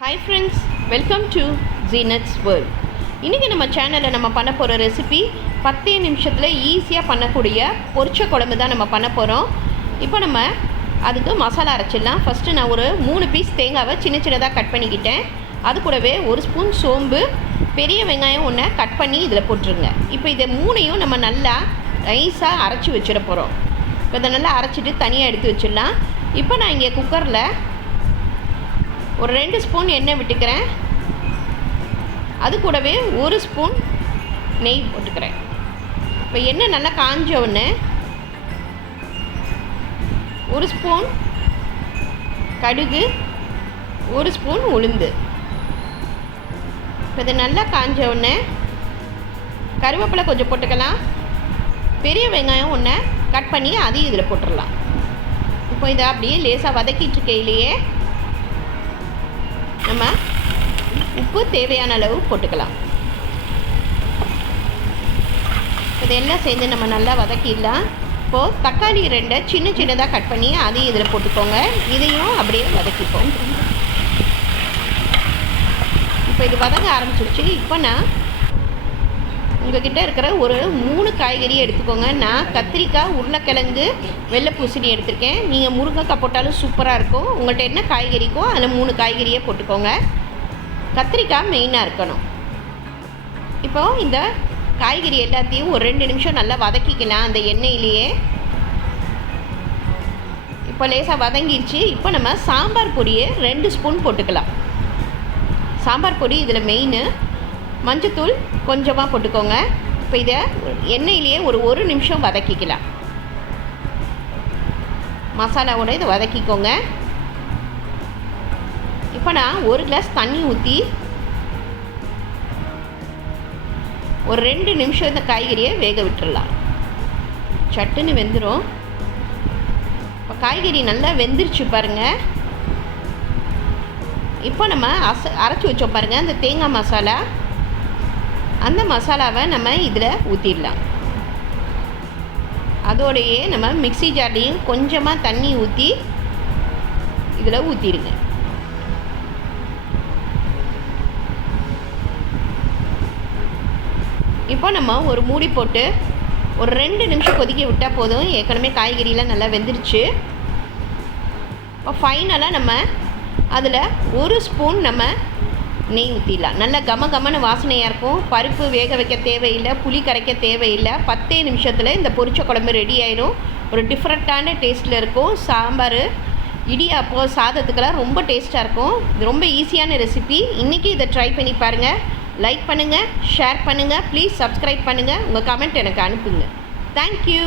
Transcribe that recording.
Hi friends, welcome to Jeenat's world. இன்றைக்கி நம்ம சேனலில் நம்ம பண்ண போகிற ரெசிபி 10 நிமிஷத்தில் ஈஸியாக பண்ணக்கூடிய பொரிச்ச குழம்பு தான் நம்ம பண்ண போகிறோம். இப்போ நம்ம அதுக்கு மசாலா அரைச்சிடலாம். ஃபஸ்ட்டு நான் ஒரு 3 பீஸ் தேங்காவை சின்ன சின்னதாக கட் பண்ணிக்கிட்டேன். அது கூடவே 1 ஸ்பூன் சோம்பு, பெரிய வெங்காயம் ஒன்று கட் பண்ணி இதில் போட்டுருங்க. இப்போ இதை 3ஐயும் நம்ம நல்லா நைஸாக அரைச்சி வச்சிட போகிறோம். இப்போ இதை நல்லா அரைச்சிட்டு தனியாக எடுத்து வச்சிடலாம். இப்போ நான் இங்கே குக்கரில் ஒரு 2 ஸ்பூன் எண்ணெய் விட்டுக்கிறேன். அது கூடவே 1 ஸ்பூன் நெய் போட்டுக்கிறேன். இப்போ எண்ணெய் நல்லா காஞ்ச உடனே 1 ஸ்பூன் கடுகு, 1 ஸ்பூன் உளுந்து. இப்போ இது நல்லா காஞ்ச உடனே கருவேப்பிலை கொஞ்சம் போட்டுக்கலாம். பெரிய வெங்காயம் ஒன்று கட் பண்ணி அதையும் இதில் போட்டுடலாம். இப்போ இதை அப்படியே லேசாக வதக்கிட்டு இருக்கையிலேயே நம்ம உப்பு தேவையான அளவு போட்டுக்கலாம். இதெல்லாம் சேர்ந்து நம்ம நல்லா வதக்கிடலாம். இப்போது தக்காளி 2 சின்ன சின்னதாக கட் பண்ணி அதையும் இதில் போட்டுக்கோங்க. இதையும் அப்படியே வதக்கிப்போம். இப்போ இது வதங்க ஆரம்பிச்சிருச்சு. இப்போ நான் உங்கள்கிட்ட இருக்கிற ஒரு 3 காய்கறி எடுத்துக்கோங்க. நான் கத்திரிக்காய், உருளைக்கிழங்கு, வெள்ளை பூசணி எடுத்திருக்கேன். நீங்கள் முருங்கைக்காய் போட்டாலும் சூப்பராக இருக்கும். உங்கள்கிட்ட என்ன காய்கறிக்கோ அதில் 3 காய்கறியே போட்டுக்கோங்க. கத்திரிக்காய் மெயினாக இருக்கணும். இப்போது இந்த காய்கறி எல்லாத்தையும் ஒரு 2 நிமிஷம் நல்லா வதக்கிக்கலாம் அந்த எண்ணெயிலேயே. இப்போ லேசாக வதங்கிடுச்சு. இப்போ நம்ம சாம்பார் பொடியை 2 ஸ்பூன் போட்டுக்கலாம். சாம்பார் பொடி இதில் மெயின். மஞ்சத்தூள் கொஞ்சமாக போட்டுக்கோங்க. இப்போ இதை எண்ணெயிலேயே ஒரு நிமிஷம் வதக்கிக்கலாம். மசாலாவோட இதை வதக்கிக்கோங்க. இப்போ நான் 1 கிளாஸ் தண்ணி ஊற்றி ஒரு 2 நிமிஷம் இந்த காய்கறியை வேக விட்டுடலாம். சட்டுன்னு வெந்துடும். இப்போ காய்கறி நல்லா வெந்துருச்சு பாருங்கள். இப்போ நம்ம அரைச்சி வச்சோம் பாருங்கள் அந்த தேங்காய் மசாலா. அந்த மசாலாவை நம்ம இதில் ஊற்றிடலாம். அதோடையே நம்ம மிக்ஸி ஜார்லையும் கொஞ்சமாக தண்ணி ஊற்றி இதில் ஊற்றிடுங்க. இப்போ நம்ம ஒரு மூடி போட்டு ஒரு 2 நிமிஷம் கொதிக்க விட்டால் போதும். ஏற்கனவே காய்கறியெலாம் நல்லா வெந்துருச்சு. இப்போ ஃபைனலாக நம்ம அதில் 1 ஸ்பூன் நம்ம நெய் ஊற்றிடலாம். நல்லா கமகமன்னு வாசனையாக இருக்கும். பருப்பு வேக வைக்க தேவையில்லை, புளி கரைக்க தேவையில்லை. 10 நிமிஷத்தில் இந்த பொரிச்ச குழம்பு ரெடி ஆயிடும். ஒரு டிஃப்ரெண்ட்டான டேஸ்ட்டில் இருக்கும். சாம்பார், இடியாப்பம், சாதத்துக்கெல்லாம் ரொம்ப டேஸ்ட்டாக இருக்கும். இது ரொம்ப ஈஸியான ரெசிபி. இன்றைக்கி இதை ட்ரை பண்ணி பாருங்கள். லைக் பண்ணுங்கள், ஷேர் பண்ணுங்கள், ப்ளீஸ் சப்ஸ்கிரைப் பண்ணுங்கள். உங்கள் கமெண்ட் எனக்கு அனுப்புங்க. தேங்க்யூ.